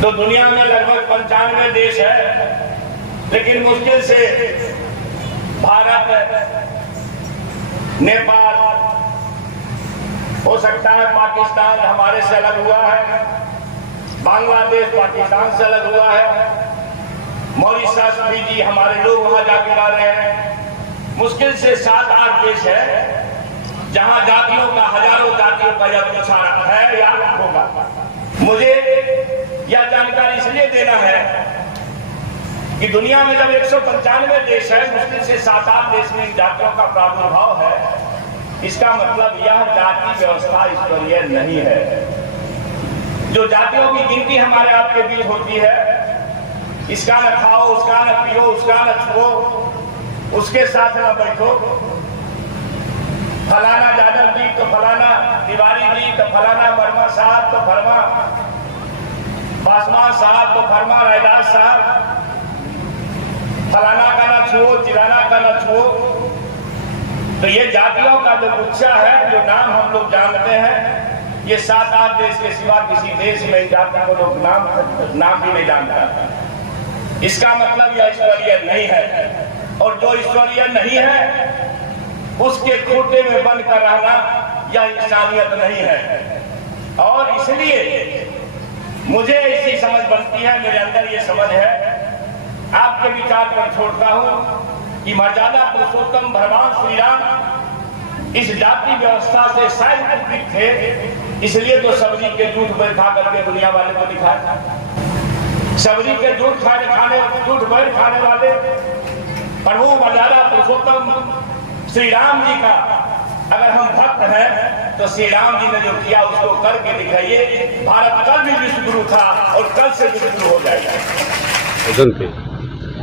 तो दुनिया में लगभग 95 देश है, लेकिन मुश्किल से भारत, नेपाल, हो सकता है पाकिस्तान हमारे से अलग हुआ है, बांग्लादेश पाकिस्तान से अलग हुआ है, मॉरिशस, फिजी, हमारे लोग वहां जाके रह रहे हैं। मुश्किल से 7-8 देश है जहां जातियों का, हजारों जातियों का यह पिछाड़ा है या होगा। मुझे यह जानकारी इसलिए देना है कि दुनिया में जब 195 देश है, मुश्किल से 7-8 देश में इन जातियों का प्रादुर्भाव है, इसका मतलब यह जाति व्यवस्था ईश्वरीय नहीं है। जो जातियों की गिनती हमारे आपके बीच होती है, इसका न खाओ, उसका न पियो, उसका न छुओ, उसके साथ न बैठो, फलाना यादव जी तो फलाना तिवारी जी तो फलाना वर्मा साहब तो फरमा पासवान साहब तो फरमा रैदास साहब, फलाना का न छुओ, चिराना का न छुओ। तो ये जातियों का जो गुच्छा है, जो नाम हम लोग जानते हैं, ये 7-8 देश के सिवा किसी देश में इन जाति को लोग नाम भी नहीं जानता। इसका मतलब यह ईश्वरीय नहीं है, और जो ईश्वरीय नहीं है उसके खूंटे में बंद कर रहना यह इंसानियत नहीं है। और इसलिए मुझे ऐसी समझ बनती है, मेरे अंदर ये समझ है, आपके विचार पर छोड़ता हूं कि मर्यादा पुरुषोत्तम भगवान श्री राम इस जाति व्यवस्था से शायद उत्पीड़ित थे, इसलिए तो सब्जी के जूठ बैठ खा करके दुनिया वाले को दिखाया। सब्जी के जूठ बैठ खाने वाले प्रभु मर्यादा पुरुषोत्तम श्री राम जी का अगर हम भक्त हैं तो श्री राम जी ने जो किया उसको करके दिखाइए। भारत कल भी विश्व गुरु था और कल से विश्व गुरु हो जाएगा।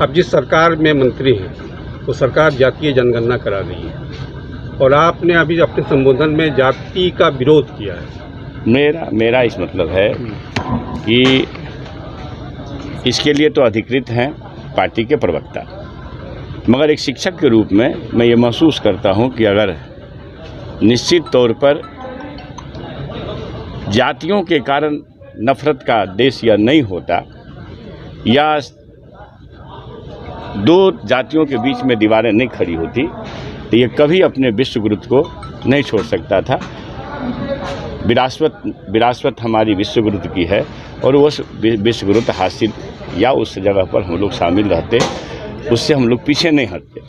अब जिस सरकार में मंत्री हैं वो सरकार जातीय जनगणना करा रही है, और आपने अभी अपने संबोधन में जाति का विरोध किया है। मेरा इस मतलब है कि इसके लिए तो अधिकृत हैं पार्टी के प्रवक्ता, मगर एक शिक्षक के रूप में मैं ये महसूस करता हूं कि अगर निश्चित तौर पर जातियों के कारण नफरत का देश यह नहीं होता, या दो जातियों के बीच में दीवारें नहीं खड़ी होती, तो ये कभी अपने विश्व गुरुत्व को नहीं छोड़ सकता था। विरासत हमारी विश्व गुरुत्व की है, और उस विश्व गुरुत्व हासिल या उस जगह पर हम लोग शामिल रहते, उससे हम लोग पीछे नहीं हटते।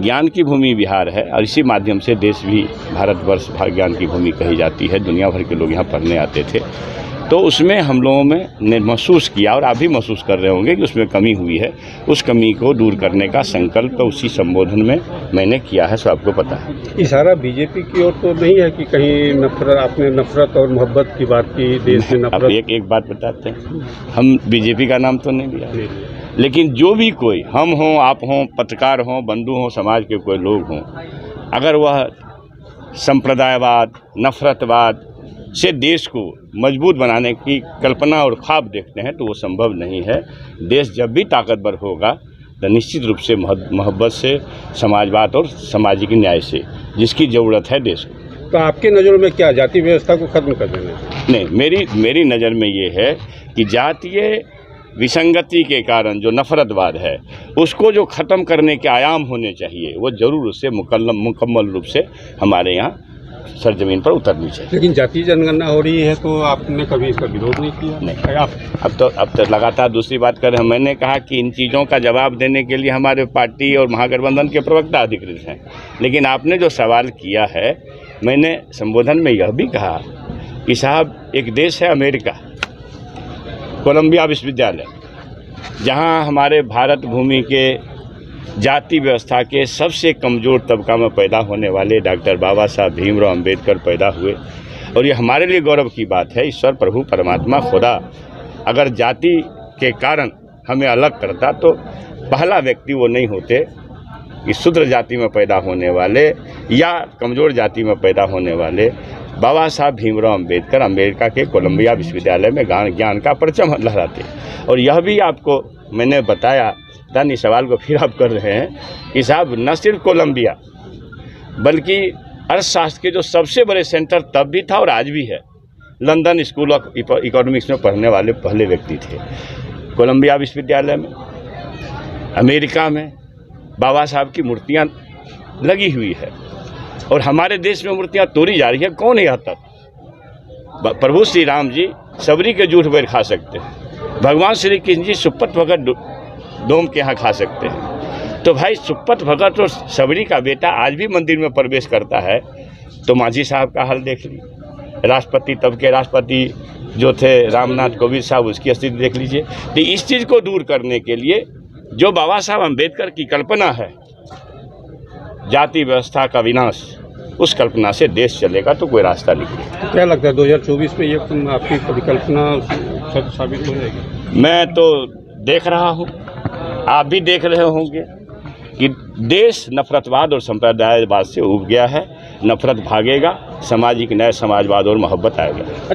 ज्ञान की भूमि बिहार है, और इसी माध्यम से देश भी भारतवर्ष ज्ञान की भूमि कही जाती है। दुनिया भर के लोग यहाँ पढ़ने आते थे, तो उसमें हम लोगों ने महसूस किया, और आप भी महसूस कर रहे होंगे कि उसमें कमी हुई है। उस कमी को दूर करने का संकल्प तो उसी संबोधन में मैंने किया है, सो आपको पता है। इशारा बीजेपी की ओर तो नहीं है कि कहीं नफरत, आपने नफरत और मोहब्बत की बात की, देश में नफरत। आप एक बात बताते हैं, हम बीजेपी का नाम तो नहीं लिया, लेकिन जो भी कोई, हम हों, आप हों, पत्रकार हों, बंधु हों, समाज के कोई लोग हों, अगर वह संप्रदायवाद, नफरतवाद से देश को मजबूत बनाने की कल्पना और ख्वाब देखते हैं, तो वो संभव नहीं है। देश जब भी ताकतवर होगा तो निश्चित रूप से मोहब्बत से, समाजवाद और सामाजिक न्याय से, जिसकी ज़रूरत है देश को। तो आपकी नज़रों में क्या जाति व्यवस्था को खत्म कर देना चाहिए? नहीं, मेरी नज़र में ये है कि जातीय विसंगति के कारण जो नफरतवाद है, उसको जो ख़त्म करने के आयाम होने चाहिए, वो ज़रूर उससे मुकम्मल रूप से हमारे यहाँ सरजमीन पर उतरनी चाहिए। लेकिन जातीय जनगणना हो रही है तो आपने कभी इसका विरोध नहीं किया? नहीं, अब तो लगातार दूसरी बात कर रहे हैं। मैंने कहा कि इन चीज़ों का जवाब देने के लिए हमारे पार्टी और महागठबंधन के प्रवक्ता अधिकृत हैं, लेकिन आपने जो सवाल किया है, मैंने संबोधन में यह भी कहा कि साहब, एक देश है अमेरिका, कोलंबिया विश्वविद्यालय, जहां हमारे भारत भूमि के जाति व्यवस्था के सबसे कमज़ोर तबका में पैदा होने वाले डॉक्टर बाबा साहब भीमराव अंबेडकर पैदा हुए। और ये हमारे लिए गौरव की बात है। ईश्वर, प्रभु, परमात्मा, खुदा अगर जाति के कारण हमें अलग करता तो पहला व्यक्ति वो नहीं होते कि शूद्र जाति में पैदा होने वाले या कमज़ोर जाति में पैदा होने वाले बाबा साहब भीमराव अंबेडकर अमेरिका के कोलंबिया विश्वविद्यालय में ज्ञान का परचम लहराते। और यह भी आपको मैंने बताया, धन्य सवाल को फिर आप कर रहे हैं कि साहब, न सिर्फ कोलंबिया बल्कि अर्थशास्त्र के जो सबसे बड़े सेंटर तब भी था और आज भी है, लंदन स्कूल ऑफ इकोनॉमिक्स में पढ़ने वाले पहले व्यक्ति थे। कोलंबिया विश्वविद्यालय में, अमेरिका में बाबा साहब की मूर्तियां लगी हुई है और हमारे देश में मूर्तियां तोड़ी जा रही है। कौन है यहाँ तक? प्रभु श्री राम जी सबरी के जूठ बैर खा सकते हैं, भगवान श्री कृष्ण जी सुप्पत भगत डोम के यहाँ खा सकते हैं। तो भाई सुप्पत भगत और सबरी का बेटा आज भी मंदिर में प्रवेश करता है, तो मांझी साहब का हाल देख लीजिए। राष्ट्रपति तब के राष्ट्रपति जो थे रामनाथ कोविंद साहब, उसकी स्थिति देख लीजिए। तो इस चीज़ को दूर करने के लिए जो बाबा साहब अम्बेडकर की कल्पना है, जाति व्यवस्था का विनाश, उस कल्पना से देश चलेगा तो कोई रास्ता नहीं। क्या लगता है 2024 में ये आपकी परिकल्पना सच साबित हो जाएगी? मैं तो देख रहा हूँ, आप भी देख रहे होंगे कि देश नफरतवाद और संप्रदायवाद से उब गया है। नफरत भागेगा, सामाजिक न्याय, समाजवाद और मोहब्बत आएगा।